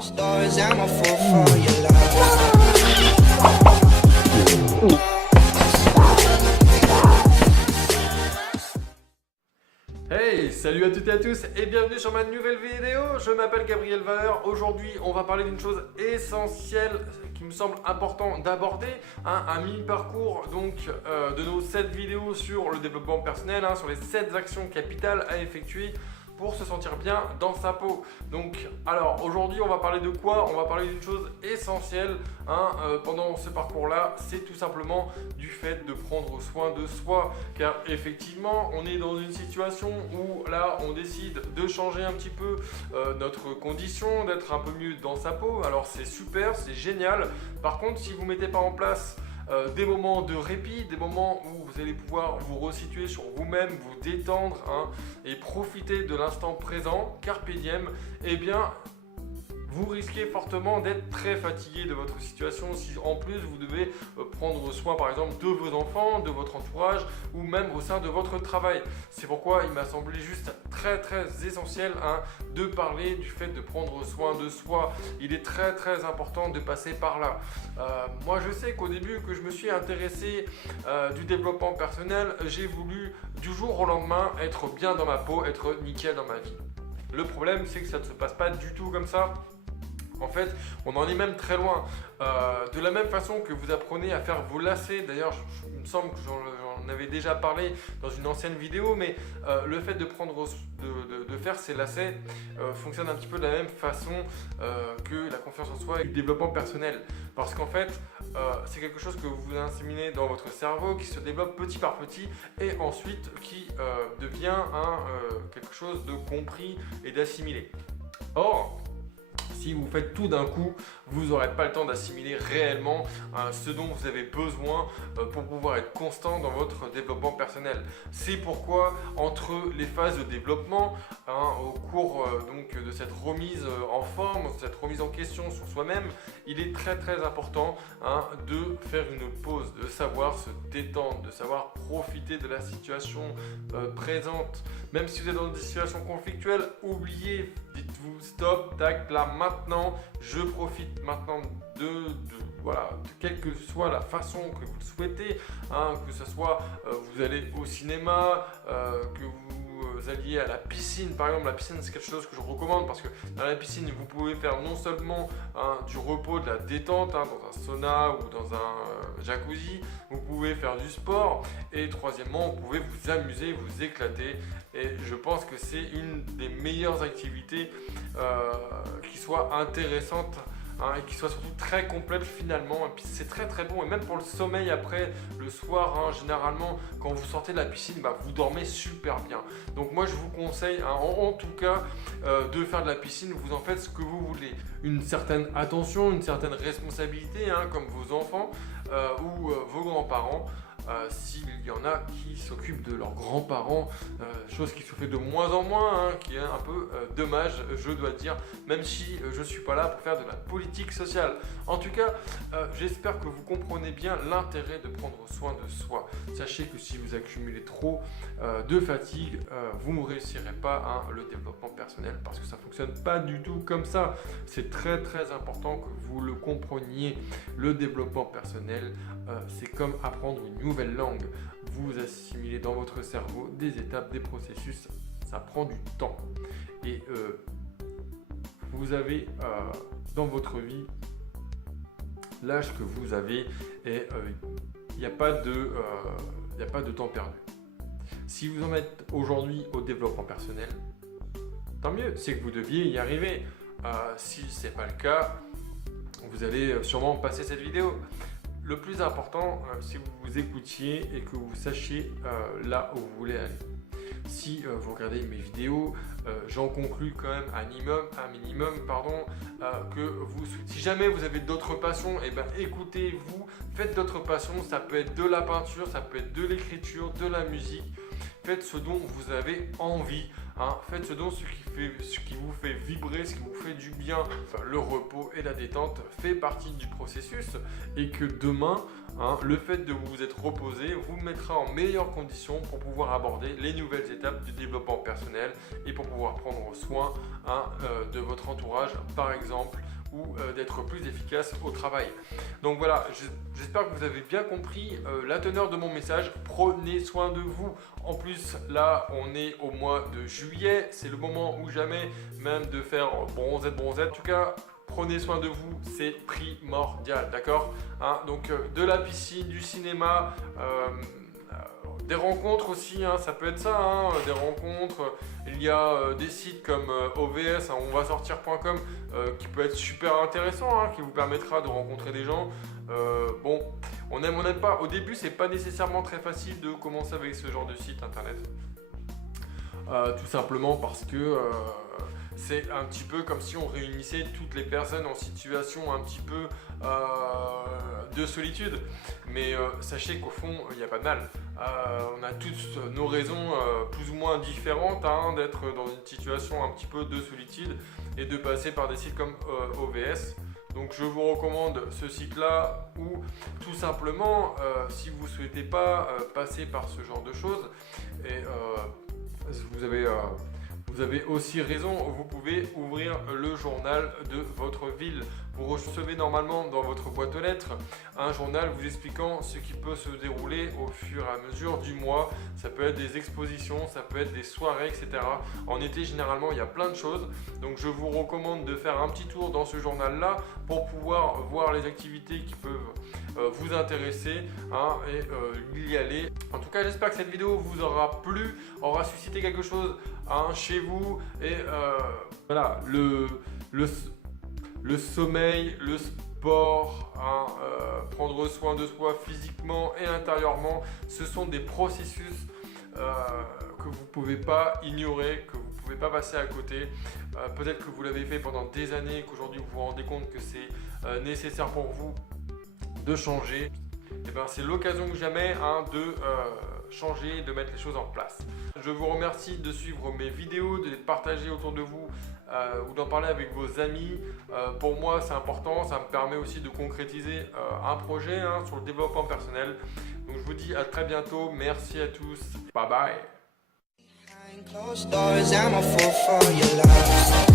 Stars, I'm a fool for your love. Hey, salut à toutes et à tous et bienvenue sur ma nouvelle vidéo. Je m'appelle Gabriel Valeur. Aujourd'hui, on va parler d'une chose essentielle qui me semble important d'aborder, un mini-parcours donc de nos 7 vidéos sur le développement personnel, sur les 7 actions capitales à effectuer pour se sentir bien dans sa peau. Donc, alors aujourd'hui, on va parler de quoi? On va parler d'une chose essentielle pendant ce parcours-là, c'est tout simplement du fait de prendre soin de soi. Car effectivement, on est dans une situation où là, on décide de changer un petit peu notre condition, d'être un peu mieux dans sa peau. Alors c'est super, c'est génial. Par contre, si vous ne mettez pas en place des moments de répit, des moments où vous allez pouvoir vous resituer sur vous-même, vous détendre et profiter de l'instant présent, carpe diem, eh bien vous risquez fortement d'être très fatigué de votre situation si en plus vous devez prendre soin par exemple de vos enfants, de votre entourage ou même au sein de votre travail. C'est pourquoi il m'a semblé juste très essentiel de parler du fait de prendre soin de soi. Il est très important de passer par là. Moi je sais qu'au début que je me suis intéressé du développement personnel, j'ai voulu du jour au lendemain être bien dans ma peau, être nickel dans ma vie. Le problème c'est que ça ne se passe pas du tout comme ça. En fait, on en est même très loin. De la même façon que vous apprenez à faire vos lacets, d'ailleurs, il me semble que j'en avais déjà parlé dans une ancienne vidéo, mais le fait de faire ces lacets fonctionne un petit peu de la même façon que la confiance en soi et le développement personnel. Parce qu'en fait, c'est quelque chose que vous inséminez dans votre cerveau, qui se développe petit par petit et ensuite qui devient quelque chose de compris et d'assimilé. Or, si vous faites tout d'un coup, vous n'aurez pas le temps d'assimiler réellement ce dont vous avez besoin pour pouvoir être constant dans votre développement personnel. C'est pourquoi entre les phases de développement, au cours donc de cette remise en forme, cette remise en question sur soi-même, il est très important de faire une pause, de savoir se détendre, de savoir profiter de la situation présente. Même si vous êtes dans des situations conflictuelles, oubliez, dites-vous stop, tac, là maintenant, je profite maintenant voilà, quelle que soit la façon que vous le souhaitez, que ce soit vous allez au cinéma, que vous alliez à la piscine. Par exemple, la piscine c'est quelque chose que je recommande parce que dans la piscine vous pouvez faire non seulement du repos, de la détente dans un sauna ou dans un jacuzzi, vous pouvez faire du sport et troisièmement vous pouvez vous amuser, vous éclater, et je pense que c'est une des meilleures activités qui soit intéressante et qui soit surtout très complète finalement. Et puis c'est très bon, et même pour le sommeil après le soir, généralement quand vous sortez de la piscine, vous dormez super bien. Donc moi je vous conseille en tout cas de faire de la piscine. Vous en faites ce que vous voulez, une certaine attention, une certaine responsabilité, comme vos enfants ou vos grands-parents. S'il y en a qui s'occupent de leurs grands-parents, chose qui se fait de moins en moins, qui est un peu dommage, je dois dire, même si je ne suis pas là pour faire de la politique sociale. En tout cas, j'espère que vous comprenez bien l'intérêt de prendre soin de soi. Sachez que si vous accumulez trop de fatigue, vous ne réussirez pas le développement personnel, parce que ça ne fonctionne pas du tout comme ça. C'est très important que vous le compreniez. Le développement personnel, c'est comme apprendre une nouvelle langue. Vous assimilez dans votre cerveau des étapes, des processus, ça prend du temps. Et vous avez dans votre vie l'âge que vous avez, et il n'y a pas de temps perdu. Si vous en êtes aujourd'hui au développement personnel, tant mieux, c'est que vous deviez y arriver. Si ce n'est pas le cas, vous allez sûrement passer cette vidéo. Le plus important, c'est que vous vous écoutiez et que vous sachiez là où vous voulez aller. Si vous regardez mes vidéos, j'en conclus quand même un minimum, que si jamais vous avez d'autres passions, écoutez-vous, faites d'autres passions. Ça peut être de la peinture, ça peut être de l'écriture, de la musique. Faites ce dont vous avez envie, faites ce qui vous fait vibrer, ce qui vous fait du bien. Enfin, le repos et la détente fait partie du processus et que demain, le fait de vous être reposé vous mettra en meilleures conditions pour pouvoir aborder les nouvelles étapes du développement personnel et pour pouvoir prendre soin de votre entourage par exemple, ou d'être plus efficace au travail. Donc voilà, j'espère que vous avez bien compris la teneur de mon message. Prenez soin de vous. En plus, là, on est au mois de juillet. C'est le moment ou jamais même de faire bronzette. En tout cas, prenez soin de vous, c'est primordial, d'accord, donc de la piscine, du cinéma, des rencontres aussi, ça peut être ça, des rencontres. Il y a des sites comme OVS, onvasortir.com, qui peut être super intéressant, qui vous permettra de rencontrer des gens. Bon, on n'aime pas. Au début, c'est pas nécessairement très facile de commencer avec ce genre de site internet. Tout simplement parce que c'est un petit peu comme si on réunissait toutes les personnes en situation un petit peu de solitude. Mais sachez qu'au fond, il n'y a pas de mal. On a toutes nos raisons plus ou moins différentes d'être dans une situation un petit peu de solitude et de passer par des sites comme OVS. Donc je vous recommande ce site-là ou tout simplement, si vous ne souhaitez pas passer par ce genre de choses, et vous avez aussi raison, vous pouvez ouvrir le journal de votre ville. Vous recevez normalement dans votre boîte aux lettres un journal vous expliquant ce qui peut se dérouler au fur et à mesure du mois. Ça peut être des expositions, ça peut être des soirées, etc. En été, généralement, il y a plein de choses. Donc, je vous recommande de faire un petit tour dans ce journal-là pour pouvoir voir les activités qui peuvent vous intéresser et y aller. En tout cas, j'espère que cette vidéo vous aura plu, aura suscité quelque chose chez vous. Et voilà, le sommeil, le sport, prendre soin de soi physiquement et intérieurement, ce sont des processus que vous ne pouvez pas ignorer, que vous ne pouvez pas passer à côté. Peut-être que vous l'avez fait pendant des années et qu'aujourd'hui vous vous rendez compte que c'est nécessaire pour vous de changer. Et ben, c'est l'occasion que jamais de changer, de mettre les choses en place. Je vous remercie de suivre mes vidéos, de les partager autour de vous ou d'en parler avec vos amis. Pour moi, c'est important, ça me permet aussi de concrétiser un projet sur le développement personnel. Donc je vous dis à très bientôt, merci à tous, bye bye. Behind closed doors, I'm a fool for your love.